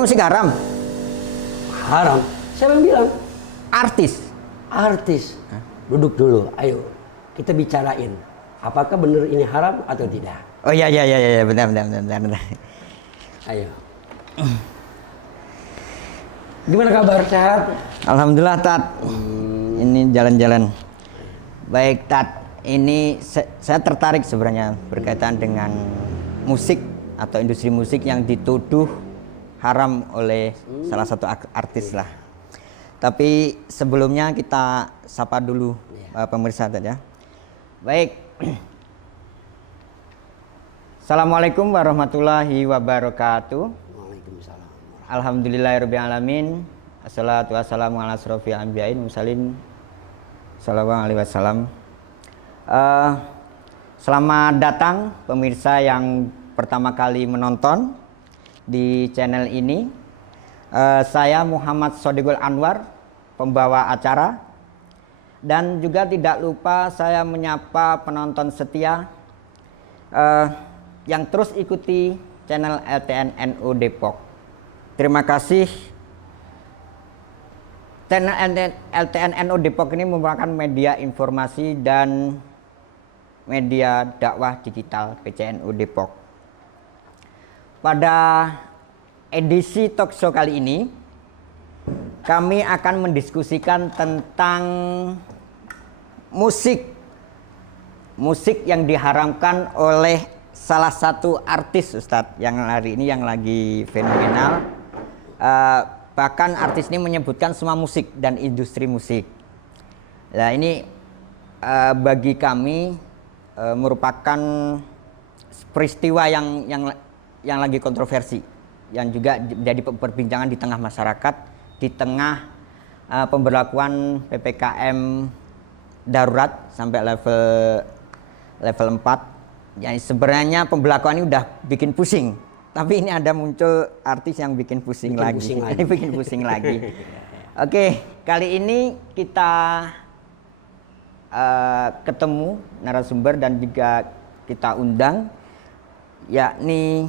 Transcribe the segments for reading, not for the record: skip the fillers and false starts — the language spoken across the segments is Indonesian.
punya musik haram? Haram. Siapa yang bilang? Artis. Artis. Duduk dulu, ayo kita bicarain. Apakah benar ini haram atau tidak? Oh iya benar. Ayo. Gimana kabar, sehat? Alhamdulillah Tat. Ini jalan-jalan. Baik Tat, ini saya tertarik sebenarnya berkaitan dengan musik atau industri musik yang dituduh haram oleh salah satu artis lah. Tapi sebelumnya kita sapa dulu pemirsa Tat ya. Baik. Assalamualaikum warahmatullahi wabarakatuh. Waalaikumsalam. Alhamdulillahirrahmanirrahim. Assalatu wassalamu ala asrofil anbiya'in mursalin sallallahu alaihi wasallam. Selamat datang pemirsa yang pertama kali menonton di channel ini. Saya Muhammad Sodiqul Anwar, pembawa acara. Dan juga tidak lupa saya menyapa penonton setia yang terus ikuti channel LTN NU Depok. Terima kasih. Channel LTN NU Depok ini merupakan media informasi dan media dakwah digital PCNU Depok. Pada edisi talkshow kali ini, kami akan mendiskusikan tentang musik yang diharamkan oleh salah satu artis Ustadz yang hari ini yang lagi fenomenal. Bahkan artis ini menyebutkan semua musik dan industri musik. Nah ini bagi kami merupakan peristiwa yang lagi kontroversi, yang juga menjadi perbincangan di tengah masyarakat, di tengah pemberlakuan PPKM darurat sampai level 4. Ya, sebenarnya pembelakuan ini udah bikin pusing, tapi ini ada muncul artis yang bikin pusing lagi. Bikin pusing lagi. Oke, kali ini kita ketemu narasumber dan juga kita undang, yakni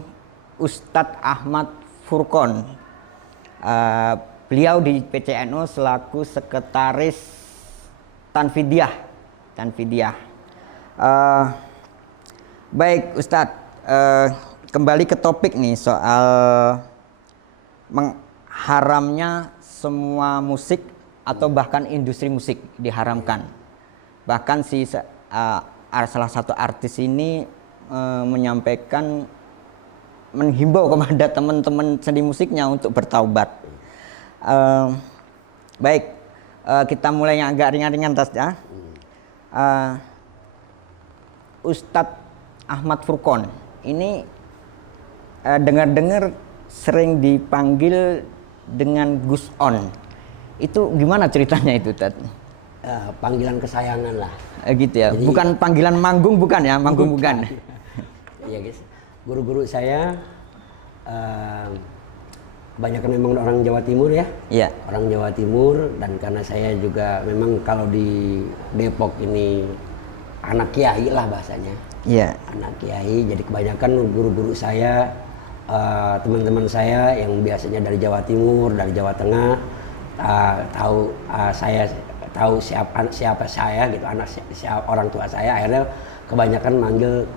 Ustadz Ahmad Furqon. Beliau di PCNU selaku sekretaris Tanfidiyah. Baik Ustadz, kembali ke topik nih soal mengharamnya semua musik atau bahkan industri musik diharamkan. Bahkan salah satu artis ini menyampaikan, menghimbau kepada teman-teman seni musiknya untuk bertaubat. Baik, kita mulai yang agak ringan-ringan Tas ya. Ustadz Ahmad Furqon ini dengar-dengar sering dipanggil dengan Gus On. Itu gimana ceritanya itu, Tat? Panggilan kesayangan lah. Gitu ya. Jadi, bukan panggilan manggung, bukan ya? Manggung bukan. Iya guys. Guru-guru saya kebanyakan memang orang Jawa Timur ya. Iya. Orang Jawa Timur, dan karena saya juga memang kalau di Depok ini anak kiai lah bahasanya. Iya. Anak kiai, jadi kebanyakan guru-guru saya, teman-teman saya yang biasanya dari Jawa Timur, dari Jawa Tengah, saya tahu siapa saya gitu, siapa orang tua saya, akhirnya kebanyakan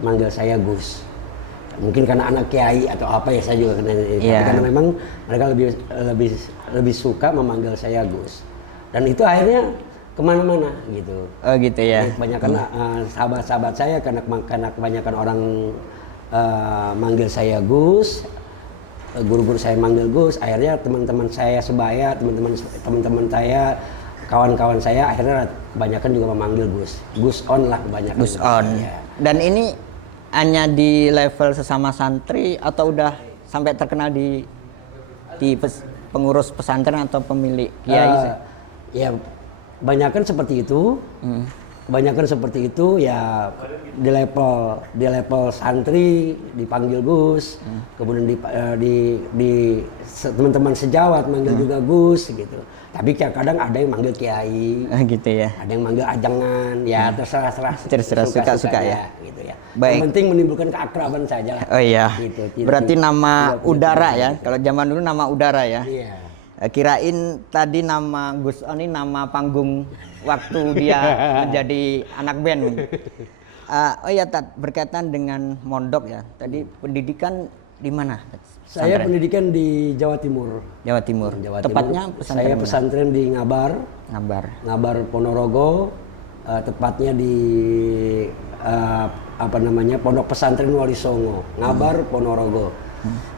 manggil saya Gus. Mungkin karena anak kiai atau apa ya, saya juga kena. Tapi karena memang mereka lebih suka memanggil saya Gus, dan itu akhirnya kemana-mana gitu. Oh gitu ya. Kebanyakan sahabat-sahabat saya karena kebanyakan orang manggil saya Gus, guru-guru saya manggil Gus, akhirnya teman-teman saya sebaya, teman-teman saya, kawan-kawan saya akhirnya kebanyakan juga memanggil Gus On lah kebanyakan. Gus On. Ya. Dan ini hanya di level sesama santri atau udah sampai terkenal di pengurus pesantren atau pemilik kiai? Ya, kebanyakan seperti itu. kebanyakan seperti itu ya, di level santri dipanggil Gus, kemudian teman-teman sejawat manggil juga Gus gitu. Tapi kadang ada yang manggil Kiai, gitu ya. ada yang manggil ajangan, ya terserah suka ya. gitu ya. Baik. Yang penting menimbulkan keakraban saja lah. Oh iya. Gitu, Berarti nama tidak udara punya ya. Kalau zaman dulu nama udara ya. Iya. Kirain tadi nama Gus On ini nama panggung waktu dia menjadi anak band. Oh iya Tat, berkaitan dengan mondok ya. Tadi pendidikan di mana? Saya Pesantren? pendidikan di Jawa Timur. Jawa Timur. Tepatnya pesantren Saya mana? pesantren di Ngabar, Ngabar. Ponorogo, tepatnya di Pondok Pesantren Wali Songo, Ngabar, Ponorogo.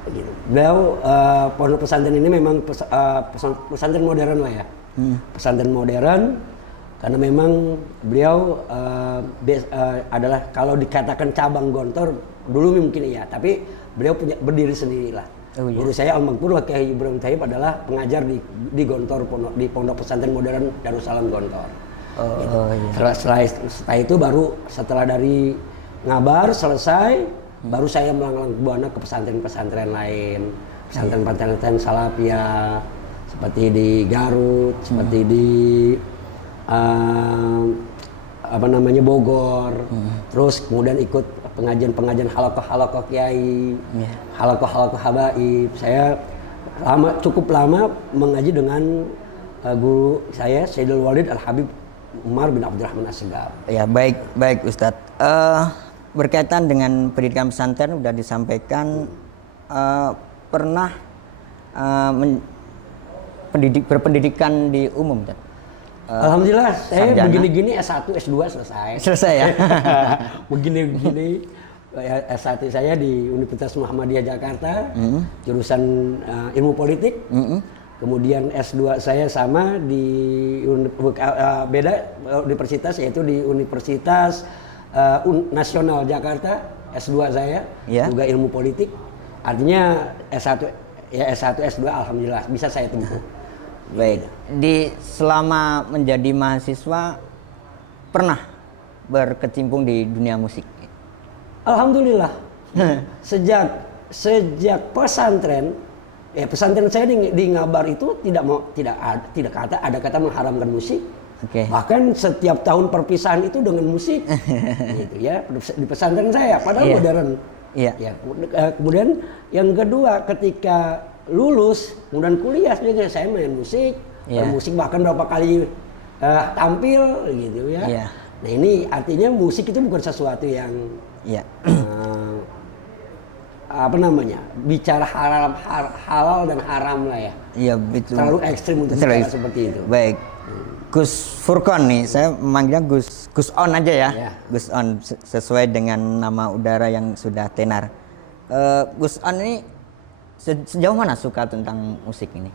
Gitu. Beliau pondok pesantren ini memang pesantren modern lah ya, pesantren modern karena memang beliau adalah kalau dikatakan cabang Gontor dulu mungkin iya, tapi beliau berdiri sendiri lah. Oh, iya. Guru saya Al-Makmur Kiai Ibrahim Thayyib adalah pengajar di Gontor di pondok pesantren modern Darussalam Gontor. Gitu. Iya. Setelah itu baru setelah dari Ngabar selesai. Baru saya melanglang buana ke pesantren-pesantren lain, pesantren-pesantren Salafiyah, seperti di Garut, seperti di Bogor, terus kemudian ikut pengajian halakoh kiai, halakoh habaib. Saya cukup lama mengaji dengan guru saya Sayyidul Walid Al Habib Umar bin Abdurrahman As-Segaf. Ya baik Ustadz. Berkaitan dengan pendidikan pesantren sudah disampaikan, pernah berpendidikan di umum kan? Alhamdulillah saya sarjana. begini-gini S1 S2 selesai. Selesai ya. begini S1 saya di Universitas Muhammadiyah Jakarta, jurusan ilmu politik. Kemudian S2 saya sama di beda universitas, yaitu di Universitas Nasional Jakarta. S2 saya juga ilmu politik. Artinya S1 S2 alhamdulillah bisa saya tempuh. Baik. Selama menjadi mahasiswa pernah berkecimpung di dunia musik? Alhamdulillah. Sejak pesantren saya di Ngabar itu tidak ada kata mengharamkan musik. Okay. Bahkan setiap tahun perpisahan itu dengan musik, gitu ya, di pesantren saya, padahal modern. Yeah. Ya, kemudian yang kedua ketika lulus, kemudian kuliah juga saya main musik, bermusik bahkan berapa kali tampil, gitu ya. Yeah. Nah ini artinya musik itu bukan sesuatu yang bicara halal dan haram lah ya. Iya betul. Terlalu ekstrim untuk bicara seperti itu. Baik. Gus Furqon nih, saya memanggilnya Gus On aja ya. Gus On sesuai dengan nama udara yang sudah tenar. Gus On ini sejauh mana suka tentang musik ini?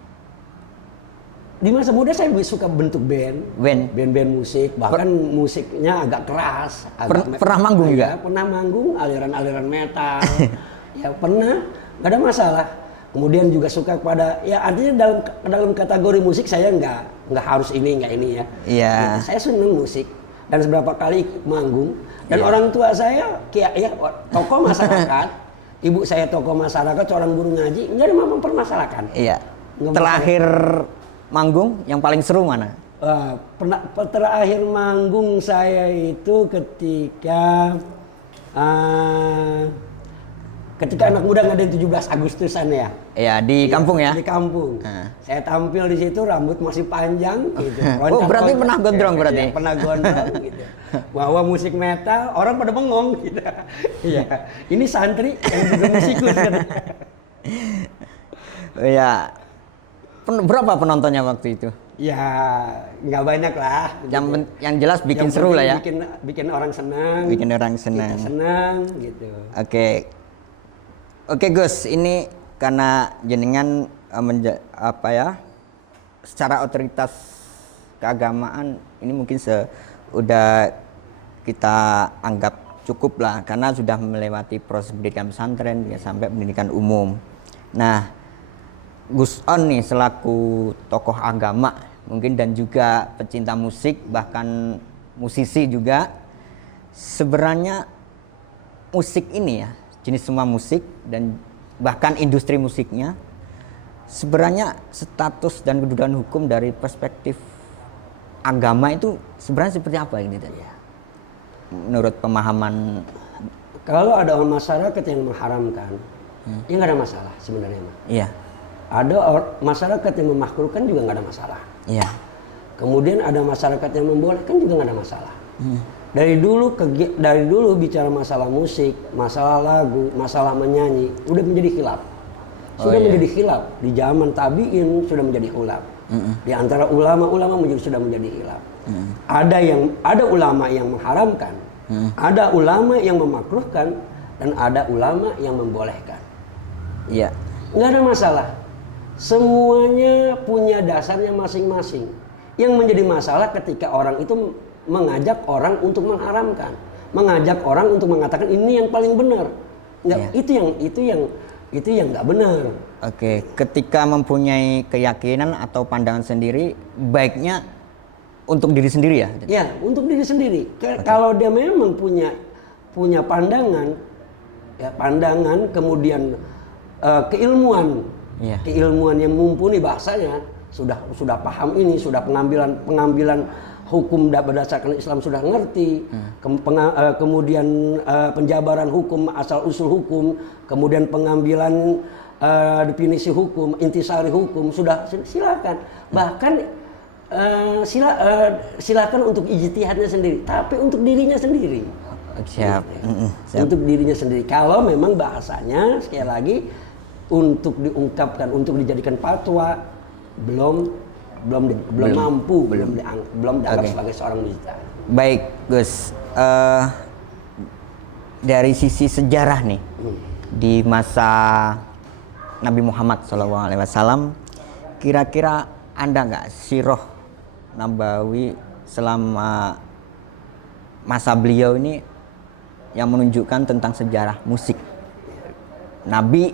Di masa muda saya suka bentuk band musik, bahkan musiknya agak keras. Pernah manggung juga? Pernah manggung aliran-aliran metal. Ya pernah, nggak ada masalah. Kemudian juga suka pada, ya artinya dalam kategori musik saya nggak harus ini nggak ini ya. Iya. Gitu. Saya senang musik dan seberapa kali manggung dan orang tua saya tokoh masyarakat, ibu saya tokoh masyarakat, seorang guru ngaji, nggak ada mempermasalahkan. Iya. Terakhir manggung yang paling seru mana? Terakhir manggung saya itu ketika anak muda ngadain 17 Agustusan ya. Iya, di kampung ya? Di kampung. Saya tampil di situ, rambut masih panjang gitu. Berarti pernah gondrong berarti? Ya, pernah gondrong gitu. Bawa musik metal, orang pada bengong gitu. Iya. Ini santri yang juga musikus kan. Iya. Berapa penontonnya waktu itu? Ya, nggak banyak lah. Yang jelas bikin seru lah ya. Bikin orang senang. Bikin orang senang. Kita senang gitu. Oke Gus, ini karena jenengan secara otoritas keagamaan ini mungkin udah kita anggap cukup lah karena sudah melewati proses pendidikan pesantren ya, sampai pendidikan umum. Nah, Gus On nih selaku tokoh agama mungkin dan juga pecinta musik, bahkan musisi juga. Sebenarnya musik ini ya, jenis semua musik dan bahkan industri musiknya, sebenarnya status dan kedudukan hukum dari perspektif agama itu sebenarnya seperti apa ini tadi ya? Menurut pemahaman. Kalau ada masyarakat yang mengharamkan, ya nggak ada masalah sebenarnya. Iya. Ada masyarakat yang memakruhkan juga nggak ada masalah. Iya. Kemudian ada masyarakat yang membolehkan juga nggak ada masalah. Dari dulu bicara masalah musik, masalah lagu, masalah menyanyi, udah menjadi khilaf. Sudah menjadi khilaf di zaman tabi'in, sudah menjadi khilaf. Di antara ulama-ulama sudah menjadi khilaf. Ada ulama yang mengharamkan, ada ulama yang memakruhkan, dan ada ulama yang membolehkan. Iya. Nggak ada masalah. Semuanya punya dasarnya masing-masing. Yang menjadi masalah ketika orang itu mengajak orang untuk mengharamkan, mengajak orang untuk mengatakan ini yang paling benar. Nggak, itu yang nggak benar. Oke, ketika mempunyai keyakinan atau pandangan sendiri, baiknya untuk diri sendiri ya? Ya, untuk diri sendiri. Kalau dia memang punya pandangan, ya pandangan, kemudian keilmuan, keilmuan yang mumpuni bahasanya, sudah paham ini, sudah pengambilan hukum berdasarkan Islam sudah ngerti, kemudian penjabaran hukum, asal usul hukum, kemudian pengambilan definisi hukum, intisari hukum, sudah silakan. Bahkan silakan untuk ijtihadnya sendiri, tapi untuk dirinya sendiri. Siap. Siap. Untuk dirinya sendiri. Kalau memang bahasanya sekali lagi untuk diungkapkan, untuk dijadikan fatwa belum mampu, belum dianggap sebagai seorang mujtahid. Baik, Gus. Dari sisi sejarah nih, di masa Nabi Muhammad SAW, kira-kira Anda nggak sirah Nabawi selama masa beliau ini yang menunjukkan tentang sejarah musik? Nabi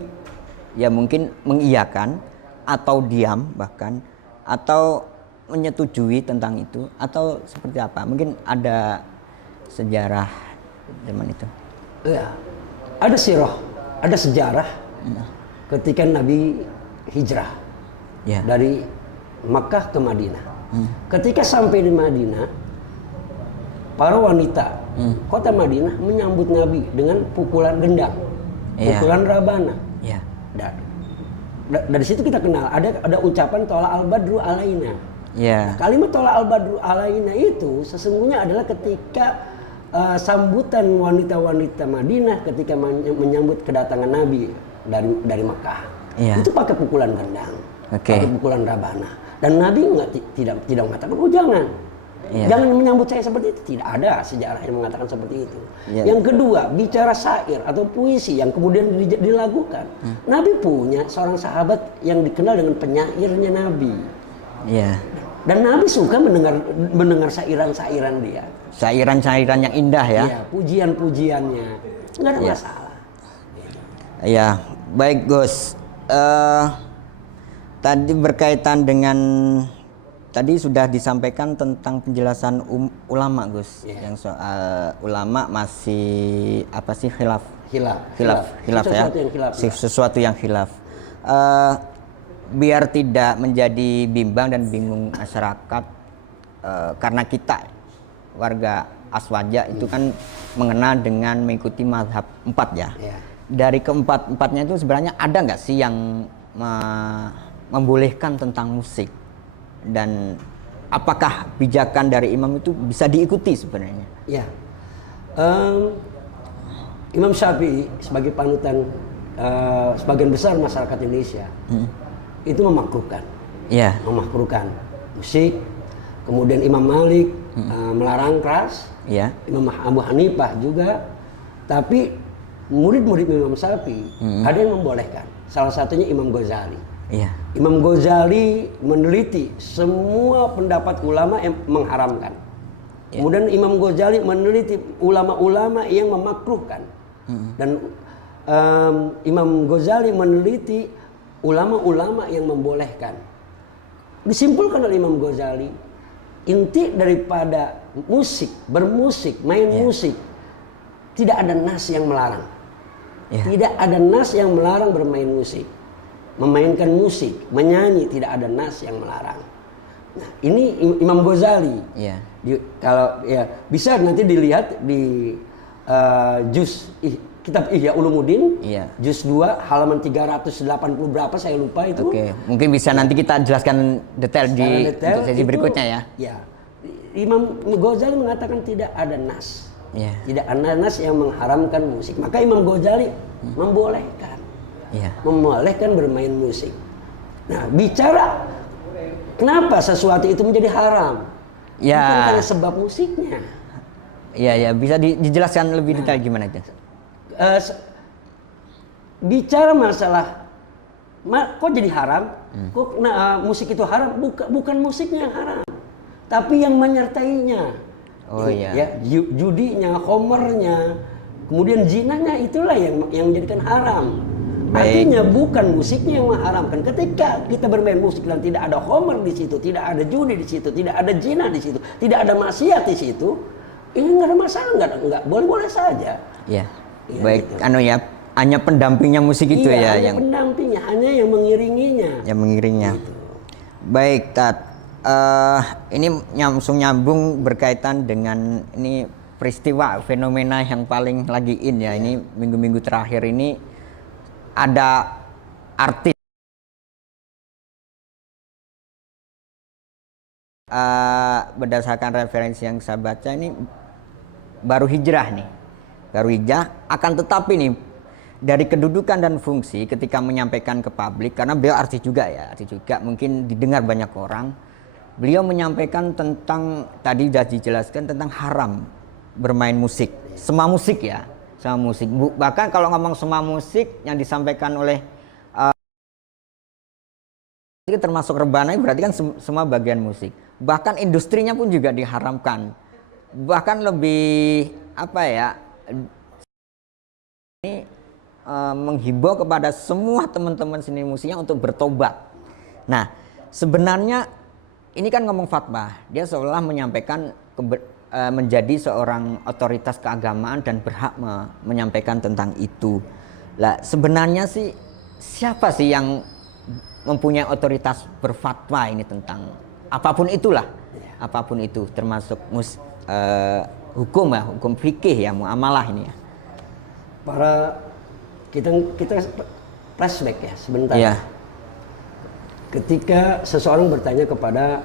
ya mungkin mengiyakan atau diam bahkan, atau menyetujui tentang itu, atau seperti apa? Mungkin ada sejarah zaman itu. Ya, ada sirah, ada sejarah ketika Nabi hijrah dari Makkah ke Madinah. Ketika sampai di Madinah, para wanita kota Madinah menyambut Nabi dengan pukulan gendang, pukulan rabana. Dari situ kita kenal ada ucapan tola al-badru alaina. Kalimat tola al-badru alaina itu sesungguhnya adalah ketika sambutan wanita-wanita Madinah ketika menyambut kedatangan Nabi dari Makkah. Itu pakai pukulan gendang, pakai pukulan rabana. Dan Nabi tidak mengatakan, oh jangan menyambut saya seperti itu. Tidak ada sejarah yang mengatakan seperti itu. Yang kedua, bicara syair atau puisi yang kemudian dilakukan. Nabi punya seorang sahabat yang dikenal dengan penyairnya Nabi. Dan Nabi suka mendengar sairan-sairan dia. Sairan-sairan yang indah ya. Pujian-pujiannya. Nggak ada masalah. Ya, baik Gus. Tadi berkaitan dengan tadi sudah disampaikan tentang penjelasan ulama Gus, yang soal ulama masih apa sih khilaf sesuatu yang khilaf. Biar tidak menjadi bimbang dan bingung masyarakat, karena kita warga Aswaja itu kan mengenal dengan mengikuti mazhab 4 ya. Dari keempat-empatnya itu sebenarnya ada nggak sih yang membolehkan tentang musik, dan apakah pijakan dari imam itu bisa diikuti sebenarnya? Imam Syafi'i sebagai panutan sebagian besar masyarakat Indonesia itu memakruhkan musik. Kemudian Imam Malik melarang keras, Imam Abu Hanifah juga. Tapi murid-murid Imam Syafi'i ada yang membolehkan. Salah satunya Imam Ghazali. Imam Ghazali meneliti semua pendapat ulama yang mengharamkan. Kemudian Imam Ghazali meneliti ulama-ulama yang memakruhkan. Dan Imam Ghazali meneliti ulama-ulama yang membolehkan. Disimpulkan oleh Imam Ghazali, inti daripada musik, bermusik, main musik, tidak ada nas yang melarang. Tidak ada nas yang melarang bermain musik. Memainkan musik, menyanyi, tidak ada nas yang melarang. Nah, ini Imam Ghazali. Kalau ya bisa nanti dilihat di kitab Ihya Ulumuddin, juz 2 halaman 380 berapa saya lupa itu. Mungkin bisa nanti kita jelaskan detail untuk sesi berikutnya ya. Imam Ghazali mengatakan tidak ada nas. Tidak ada nas yang mengharamkan musik. Maka Imam Ghazali membolehkan. Membolehkan bermain musik. Nah, bicara kenapa sesuatu itu menjadi haram? Bukan karena sebab musiknya. Bisa dijelaskan lebih detail gimana itu? Bicara masalah kok jadi haram? Kok musik itu haram? Bukan musiknya yang haram, tapi yang menyertainya. Judinya, homernya, kemudian zinanya, itulah yang menjadikan haram. Artinya bukan musiknya yang mengharamkan. Ketika kita bermain musik dan tidak ada homer di situ, tidak ada judi di situ, tidak ada zina di situ, tidak ada maksiat di situ, ini nggak ada masalah, nggak boleh-boleh saja. Baik, gitu. Hanya pendampingnya musik itu yang pendampingnya, hanya yang mengiringinya. Gitu. Baik, Tat. Ini langsung nyambung berkaitan dengan ini peristiwa fenomena yang paling lagi in ya. Ini minggu-minggu terakhir ini ada artis berdasarkan referensi yang saya baca ini baru hijrah akan tetapi nih dari kedudukan dan fungsi ketika menyampaikan ke publik, karena beliau artis juga mungkin didengar banyak orang, beliau menyampaikan tentang tadi sudah dijelaskan tentang haram bermain musik, semua musik. Bahkan kalau ngomong semua musik yang disampaikan oleh itu termasuk rebana, berarti kan semua bagian musik. Bahkan industrinya pun juga diharamkan. Bahkan lebih ini menghimbau kepada semua teman-teman seni musiknya untuk bertobat. Nah, sebenarnya ini kan ngomong fatwa, dia seolah menyampaikan menjadi seorang otoritas keagamaan dan berhak menyampaikan tentang itu. Lah, sebenarnya sih siapa sih yang mempunyai otoritas berfatwa ini tentang apapun itulah, apapun itu, termasuk hukum fikih muamalah ini ya. Kita flashback ya sebentar. Ketika seseorang bertanya kepada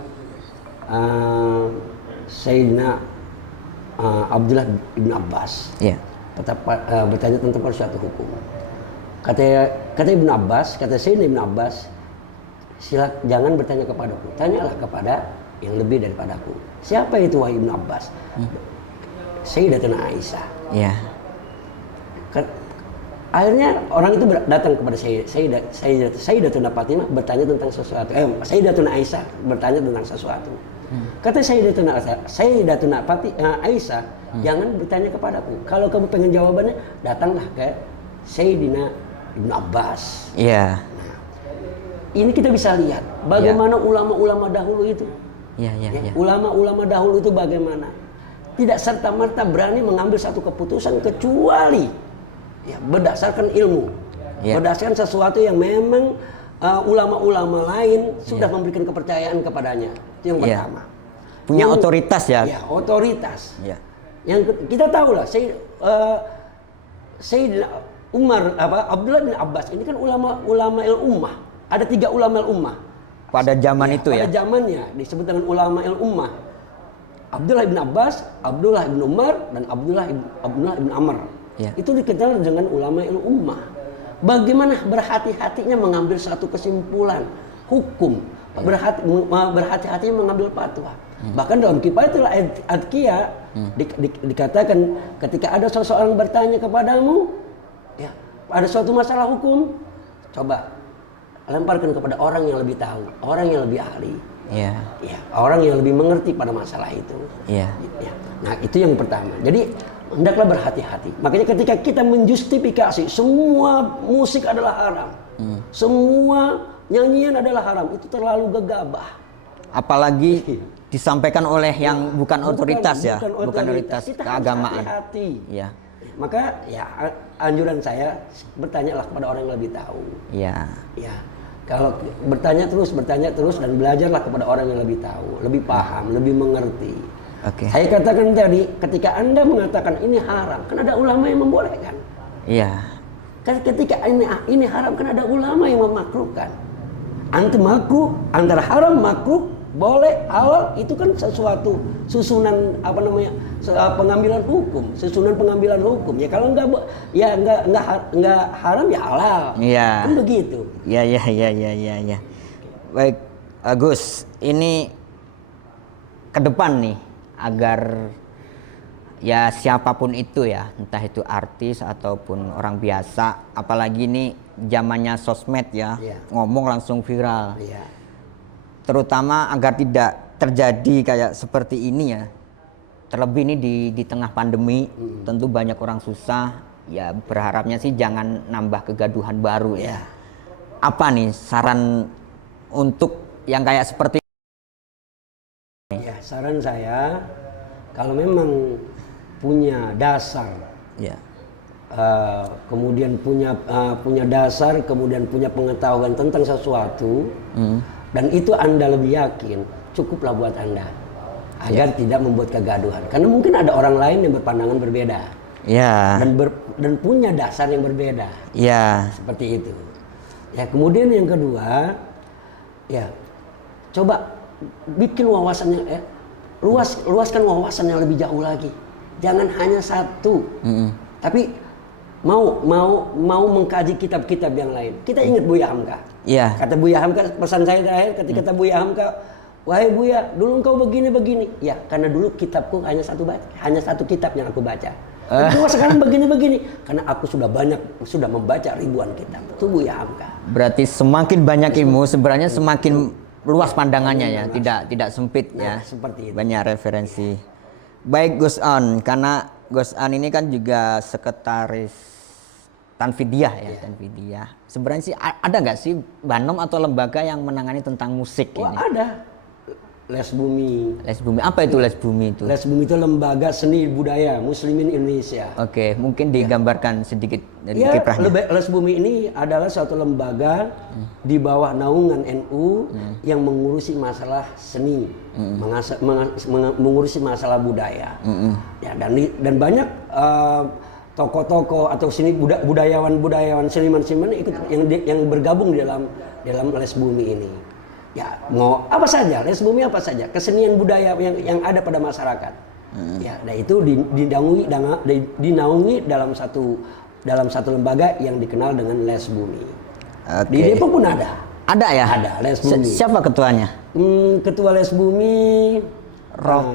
Sayyidina Abdullah bin Abbas, bertanya tentang suatu hukum. Kata Ibn Abbas, kata Sayyidina Ibn Abbas, jangan bertanya kepadaku, tanyalah kepada yang lebih daripadaku. Siapa itu wahai Ibn Abbas? Sayyidatuna Aisyah. Akhirnya orang itu datang kepada Sayyidatuna Fatimah bertanya tentang sesuatu. Sayyidatuna Aisyah bertanya tentang sesuatu. Kata Sayyidatuna Aisyah, jangan bertanya kepadaku. Kalau kamu pengen jawabannya, datanglah ke Sayyidina Ibn Abbas. Nah, ini kita bisa lihat bagaimana ulama-ulama dahulu itu. Ulama-ulama dahulu itu bagaimana? Tidak serta-merta berani mengambil satu keputusan kecuali berdasarkan ilmu, berdasarkan sesuatu yang memang ulama-ulama lain sudah memberikan kepercayaan kepadanya. Itu yang pertama. Punya otoritas ya. Otoritas. Yang kita tahu lah, Sayyidina Abdullah bin Abbas ini kan ulama ummah. Ada 3 ulama ummah. Pada zaman itu pada zamannya disebut dengan ulama ummah. Abdullah bin Abbas, Abdullah bin Umar, dan Abdullah bin Amr. Itu dikenal dengan ulama ummah. Bagaimana berhati-hatinya mengambil satu kesimpulan hukum, berhati-hatinya mengambil fatwa. Bahkan dalam Kifayatul Adqiya dikatakan ketika ada seseorang bertanya kepadamu, ada suatu masalah hukum, coba lemparkan kepada orang yang lebih tahu, orang yang lebih ahli, orang yang lebih mengerti pada masalah itu. Nah, itu yang pertama. Jadi hendaklah berhati-hati. Makanya ketika kita menjustifikasi semua musik adalah haram, semua nyanyian adalah haram, itu terlalu gegabah. Apalagi disampaikan oleh yang bukan otoritas ya, bukan otoritas Kita harus keagamaan. hati-hati. Iya. Maka ya anjuran saya bertanyalah kepada orang yang lebih tahu. Iya. Ya, kalau bertanya terus dan belajarlah kepada orang yang lebih tahu, lebih paham, lebih mengerti. Oke. Saya katakan tadi, ketika Anda mengatakan ini haram, kan ada ulama yang membolehkan. Iya. Kan ketika ini haram, kan ada ulama yang memakruhkan. Antum makruh, antara haram makruh, boleh halal, itu kan sesuatu susunan pengambilan hukum, susunan pengambilan hukum. Ya kalau enggak haram ya halal. Iya. Kan begitu. Iya. Baik, Gus, ini ke depan nih agar ya siapapun itu ya, entah itu artis ataupun orang biasa, apalagi ini zamannya sosmed ya, Iya. ngomong langsung viral. Iya. Terutama agar tidak terjadi kayak seperti ini ya. Terlebih ini di tengah pandemi, tentu banyak orang susah. Ya berharapnya sih jangan nambah kegaduhan baru ya. Apa nih saran untuk yang kayak seperti Ya, saran saya kalau memang punya dasar, ya. kemudian punya dasar, kemudian punya pengetahuan tentang sesuatu, dan itu Anda lebih yakin, cukuplah buat Anda agar tidak membuat kegaduhan. Karena mungkin ada orang lain yang berpandangan berbeda, Ya. dan punya dasar yang berbeda, Ya. seperti itu. Ya, kemudian yang kedua, ya coba bikin wawasannya, luaskan wawasan yang lebih jauh lagi. Jangan hanya satu, tapi mau mengkaji kitab-kitab yang lain. Kita ingat Buya Hamka. Iya. Kata Buya Hamka, pesan saya terakhir ketika kata Buya Hamka, wahai Buya, dulu engkau begini. Ya, karena dulu kitabku hanya satu kitab yang aku baca. Cuma sekarang begini. Karena aku sudah membaca ribuan kitab. Itu Buya Hamka. Berarti semakin banyak ilmu sebenarnya semakin luas pandangannya ya, tidak sempit ya. Seperti itu. Banyak referensi. Baik Gus On, karena Gus On ini kan juga sekretaris Tanfidiah ya, Tanfidiah. Sebenarnya sih ada nggak sih Banom atau lembaga yang menangani tentang musik Wah, ini? ada. Les Bumi. Les Bumi. Apa itu Les Bumi itu? Les Bumi itu lembaga seni budaya Muslimin Indonesia. Oke, mungkin digambarkan sedikit dari Ya, kiprahnya. Les Bumi ini adalah suatu lembaga di bawah naungan NU yang mengurusi masalah seni, mengurusi masalah budaya. Ya, dan banyak tokoh-tokoh atau seni budayawan seniman-seniman ikut yang bergabung di dalam Les Bumi ini. Ya, mau apa saja, Les Bumi apa saja, kesenian budaya yang ada pada masyarakat. Ya, dan itu dinaungi dalam satu lembaga yang dikenal dengan Les Bumi. Di Oke. Depok pun ada. Ada ya? Ada Les Bumi. Siapa ketuanya? Ketua Les Bumi.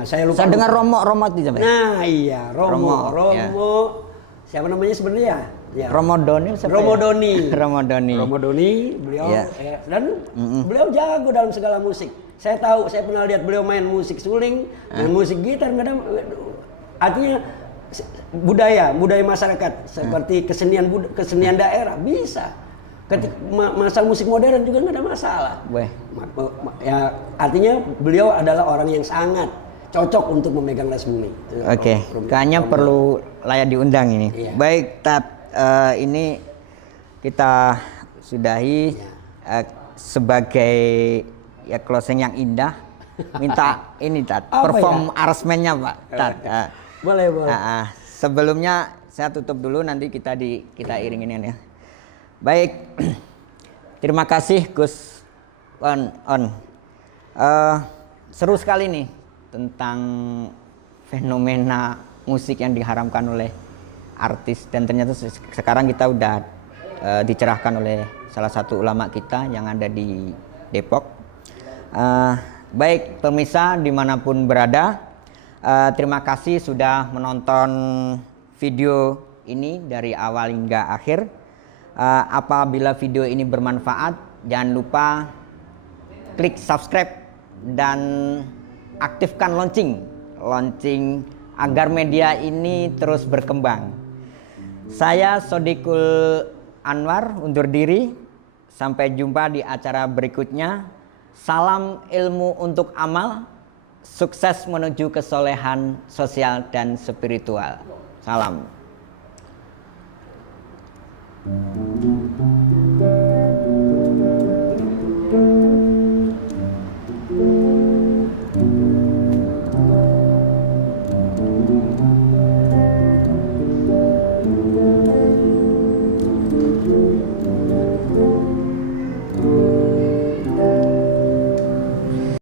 Saya lupa. Saya dengar Romo itu sampai. Nah, iya, Romo. Ya. Siapa namanya sebenarnya? Ya. Romo Doni siapa Romo ya? Doni. Romo Doni. Beliau Ya. dan beliau jago dalam segala musik. Saya pernah lihat beliau main musik suling, main musik gitar, artinya budaya masyarakat seperti kesenian daerah bisa. Masalah musik modern juga nggak ada masalah. Ya, artinya beliau adalah orang yang sangat cocok untuk memegang Les Bumi. Oke, kayaknya perlu layak diundang ini. Iya. Baik, Tat, ini kita sudahi sebagai ya closing yang indah. Minta ini Tat, Apa perform aransemennya Pak Tat. Boleh. Sebelumnya saya tutup dulu, nanti kita iringin ya. Baik, terima kasih Gus On. Seru sekali nih tentang fenomena musik yang diharamkan oleh artis, dan ternyata sekarang kita udah dicerahkan oleh salah satu ulama kita yang ada di Depok. Baik pemirsa dimanapun berada, terima kasih sudah menonton video ini dari awal hingga akhir. Apabila video ini bermanfaat, jangan lupa klik subscribe dan aktifkan lonceng agar media ini terus berkembang. Saya Sodikul Anwar undur diri. Sampai jumpa di acara berikutnya. Salam ilmu untuk amal. sukses menuju kesolehan sosial dan spiritual. Salam.